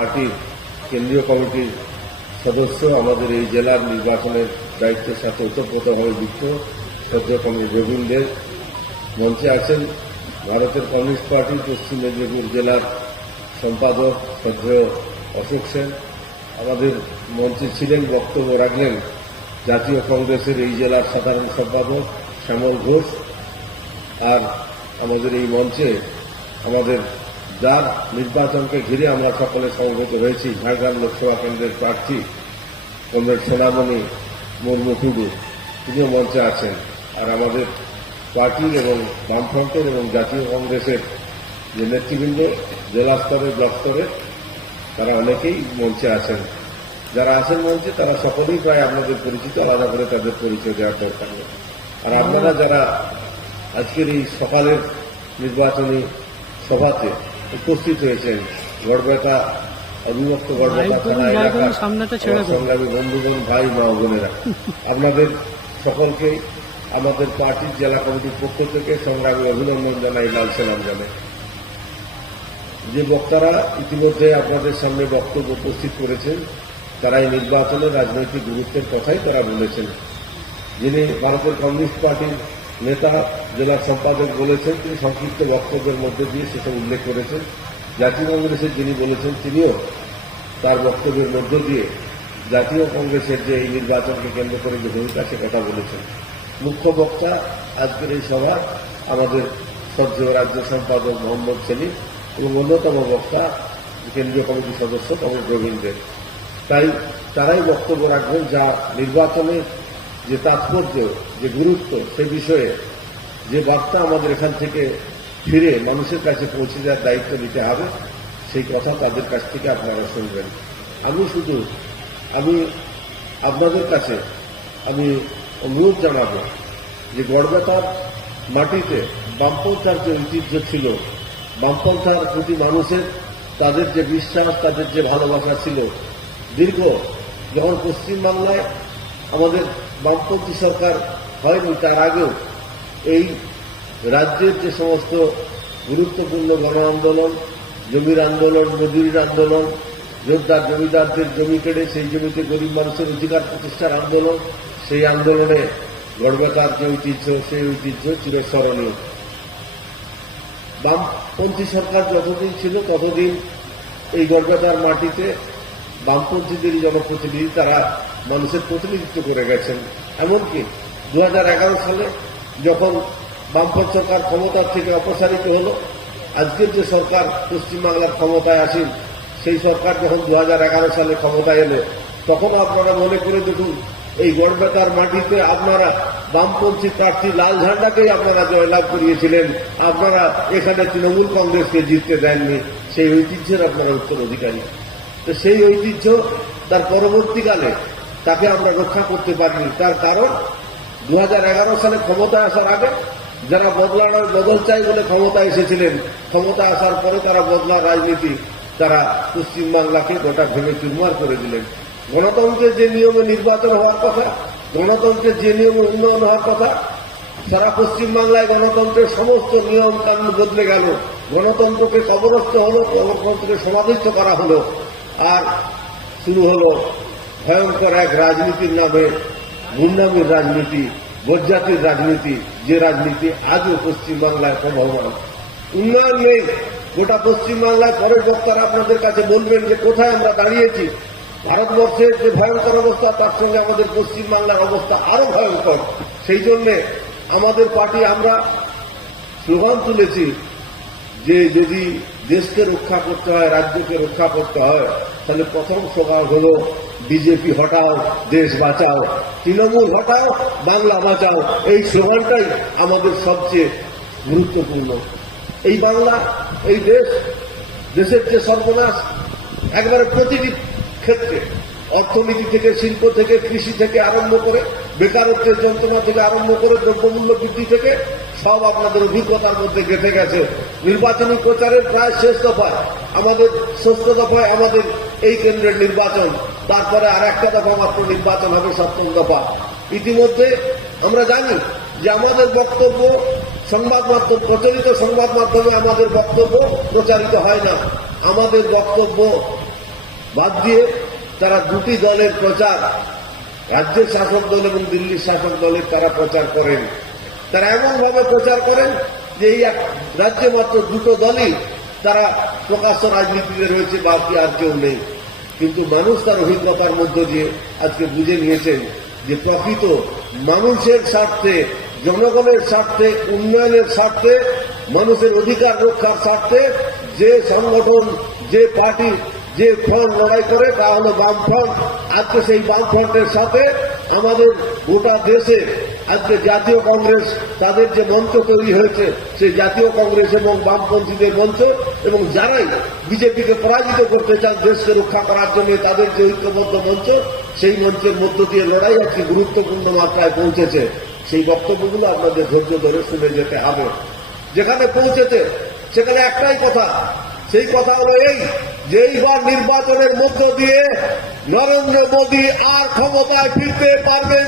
পার্টির কেন্দ্রীয় কমিটির সদস্য আমাদের এই জেলার নির্বাচনের দায়িত্বের সাথে ওতপ্রোতভাবে যুক্ত সদ্য কমিটি রবীন্দ্রের মঞ্চে আছেন ভারতের কমিউনিস্ট পার্টি, পশ্চিম মেদিনীপুর জেলার সম্পাদক শ্রদ্ধেয় অশোক সেন। আমাদের মঞ্চে ছিলেন, বক্তব্য রাখলেন জাতীয় কংগ্রেসের এই জেলার সাধারণ সম্পাদক শ্যামল ঘোষ। আর আমাদের এই মঞ্চে আমাদের যার নির্বাচনকে ঘিরে আমরা সকলে সমবেত হয়েছি। ঝাড়গ্রাম লোকসভা কেন্দ্রের প্রার্থী কমরেড সোনামণি মুর্মু টুডু, তিনিও মঞ্চে আছেন। আর আমাদের পার্টির এবং বামফ্রন্টের এবং জাতীয় কংগ্রেসের যে নেতৃবৃন্দ, জেলা স্তরে ব্লক স্তরে তারা অনেকেই মঞ্চে আছেন। যারা আছেন মঞ্চে, তারা সকলেই প্রায় আপনাদের পরিচিত, আলাদা করে তাদের পরিচয় দেওয়ার দরকার নেই। আর আপনারা যারা আজকের এই সকালের নির্বাচনী সভাতে উপস্থিত হয়েছেন। গড়বেতা অবিভক্ত গড়বেতা থানা এলাকার। সংগ্রামী বন্ধুগণ ভাই মা বোনেরা আপনাদের সকলকে আমাদের পার্টির জেলা কমিটির পক্ষ থেকে সংগ্রামী অভিনন্দন জানাই লাল সালাম জানাই। যে বক্তারা ইতিমধ্যে আপনাদের সামনে বক্তব্য উপস্থিত করেছেন তারা এই নির্বাচনের রাজনৈতিক গুরুত্বের কথাই তারা বলেছেন। যিনি ভারতের কমিউনিস্ট পার্টির নেতা জেলা সম্পাদক বলেছেন, তিনি সংক্ষিপ্ত বক্তব্যের মধ্যে দিয়ে সেসব উল্লেখ করেছেন। জাতীয় কংগ্রেসের যিনি বলেছেন, তিনিও তার বক্তব্যের মধ্য দিয়ে জাতীয় কংগ্রেসের যে এই নির্বাচনকে কেন্দ্র করে যে ভূমিকা, সে কথা বলেছেন। মুখ্য বক্তা আজকের এই সভা আমাদের সদ্য রাজ্য সম্পাদক মোহাম্মদ সেলিম এবং অন্যতম বক্তা কেন্দ্রীয় কমিটির সদস্য কমল রবীন্দ্রের তাই তারাই বক্তব্য রাখবেন যা নির্বাচনের যে তাৎপর্য, যে গুরুত্ব সে বিষয়ে যে বার্তা আমাদের এখান থেকে ফিরে মানুষের কাছে পৌঁছে দেওয়ার দায়িত্ব নিতে হবে, সেই কথা তাদের কাছ থেকে আপনারা শুনবেন। আমি শুধু, আমি আপনাদের কাছে, আমি অনুরোধ জানাব যে গড়বেতার মাটিতে বামপন্থার যে ঐতিহ্য ছিল, বামপন্থার প্রতি মানুষের তাদের যে বিশ্বাস, তাদের যে ভালোবাসা ছিল, দীর্ঘ যখন পশ্চিমবাংলায় আমাদের বামপন্থী সরকার হয়নি, তার আগেও এই রাজ্যের যে সমস্ত গুরুত্বপূর্ণ গণ আন্দোলন, জমির আন্দোলন, মজুরির আন্দোলন যোদ্ধার জমিদারদের জমি কেড়ে সেই জমিতে গরিব মানুষের অধিকার প্রতিষ্ঠার আন্দোলন, সেই আন্দোলনে গড়বেতার যে ঐতিহ্য, সেই ঐতিহ্য চিরস্মরণীয়। বামপন্থী সরকার যতদিন ছিল, ততদিন এই গড়বেতার মাটিতে বামপন্থীদের জনপ্রতিনিধি তারা মানুষের প্রতিনিধিত্ব করে গেছেন। এমনকি দু হাজার এগারো সালে যখন বামপন্থ সরকার ক্ষমতার থেকে অপসারিত হল, আজকের যে সরকার পশ্চিমবাংলার ক্ষমতায় আসেন, সেই সরকার যখন দু হাজার এগারো সালে ক্ষমতায় এলে তখন আপনারা মনে করে দেখুন, এই গড়বেতার মাটিতে আপনারা বামপন্থী প্রার্থী লাল ঝান্ডাকেই আপনারা জয়লাভ করিয়েছিলেন। আপনারা এখানে তৃণমূল কংগ্রেসকে জিততে দেননি। সেই ঐতিহ্যের আপনারা উত্তর অধিকারী তো সেই ঐতিহ্য তার পরবর্তীকালে তাকে আমরা রক্ষা করতে পারিনি। তার কারণ দু হাজার এগারো সালে ক্ষমতা আসার আগে যারা বদলানোর বদল চাই বলে ক্ষমতা এসেছিলেন, ক্ষমতা আসার পরে তারা বদলা রাজনীতি তারা পশ্চিমবাংলাকে গোটা ভেঙে চুরমার করে দিলেন। গণতন্ত্রের যে নিয়মে নির্বাচন হওয়ার কথা, গণতন্ত্রের যে নিয়মে উন্নয়ন হওয়ার কথা, সারা পশ্চিমবাংলায় গণতন্ত্রের সমস্ত নিয়ম কানুন বদলে গেল। গণতন্ত্রকে কবরস্থ হলো গণতন্ত্রকে সমাধিস্থ করা হলো। আর শুরু হলো ভয়ঙ্কর এক রাজনীতির নামে গুন্ডামির রাজনীতি বজ্জাতির রাজনীতি, যে রাজনীতি আজও পশ্চিমবাংলায় প্রবহমান। উন্নয়ন নেই গোটা পশ্চিমবাংলায় পরের বক্তারা আপনাদের কাছে বলবেন যে কোথায় আমরা দাঁড়িয়েছি? ভারতবর্ষের যে ভয়ঙ্কর অবস্থা, তার সঙ্গে আমাদের পশ্চিমবাংলার অবস্থা আরও ভয়ঙ্কর। সেই জন্যে আমাদের পার্টি আমরা স্লোগান তুলেছি যে যদি দেশকে রক্ষা করতে হয়, রাজ্যকে রক্ষা করতে হয়, তাহলে প্রথম স্লোগান হলো বিজেপি হটাও, দেশ বাঁচাও, তৃণমূল হটাও, বাংলা বাঁচাও, এই স্লোগানটাই আমাদের সবচেয়ে গুরুত্বপূর্ণ। এই বাংলা, এই দেশ, দেশের যে সর্বনাশ, একবারে প্রতিটি ক্ষেত্রে, অর্থনীতি থেকে, শিল্প থেকে, কৃষি থেকে আরম্ভ করে, বেকারত্বের যন্ত্রণা থেকে আরম্ভ করে, দ্রব্যমূল্য বৃদ্ধি থেকে, সব আপনাদের অভিজ্ঞতার মধ্যে গেঁথে গেছে। নির্বাচনী প্রচারের প্রায় শেষ দফায়, আমাদের ষষ্ঠ দফায় আমাদের এই কেন্দ্রের নির্বাচন, তারপরে আর একটা দফা মাত্র নির্বাচন হবে সপ্তম দফা। ইতিমধ্যে আমরা জানি যে আমাদের বক্তব্য, সংবাদ মাধ্যম, প্রচলিত সংবাদ মাধ্যমে আমাদের বক্তব্য প্রচারিত হয় না। আমাদের বক্তব্য বাদ দিয়ে তারা দুটি দলের প্রচার, রাজ্যের শাসক দল এবং দিল্লির শাসক দলের তারা প্রচার করেন। তারা এমনভাবে প্রচার করেন যে এই এক রাজ্যে মাত্র দুটো দলই তারা প্রকাশ্য রাজনীতিতে রয়েছে, বাকি আর কেউ নেই। কিন্তু মানুষ তার অভিজ্ঞতার মধ্য দিয়ে আজকে বুঝে নিয়েছেন যে প্রকৃত মানুষের স্বার্থে, জনগণের স্বার্থে, উন্নয়নের স্বার্থে, মানুষের অধিকার রক্ষার স্বার্থে যে সংগঠন, যে পার্টি, যে ফ্রন্ট লড়াই করে তা হলো বামফ্রন্ট। আজকে সেই বামফ্রন্টের সাথে আমাদের গোটা দেশে আজকে জাতীয় কংগ্রেস তাদের যে মঞ্চ তৈরি হয়েছে, সেই জাতীয় কংগ্রেস এবং বামপন্থীদের মঞ্চ এবং যারাই বিজেপিকে পরাজিত করতে চান, দেশকে রক্ষা করার জন্য তাদের যে ঐক্যবদ্ধ মঞ্চ, সেই মঞ্চের মধ্য দিয়ে লড়াই আজকে গুরুত্বপূর্ণ মাত্রায় পৌঁছেছে। সেই বক্তব্যগুলো আপনাদের ধৈর্য ধরে শুনে যেতে হবে। যেখানে পৌঁছেছে, সেখানে একটাই কথা, সেই কথা হলো এই যে এইবার নির্বাচনের মধ্য দিয়ে নরেন্দ্র মোদী আর ক্ষমতায় ফিরতে পারবেন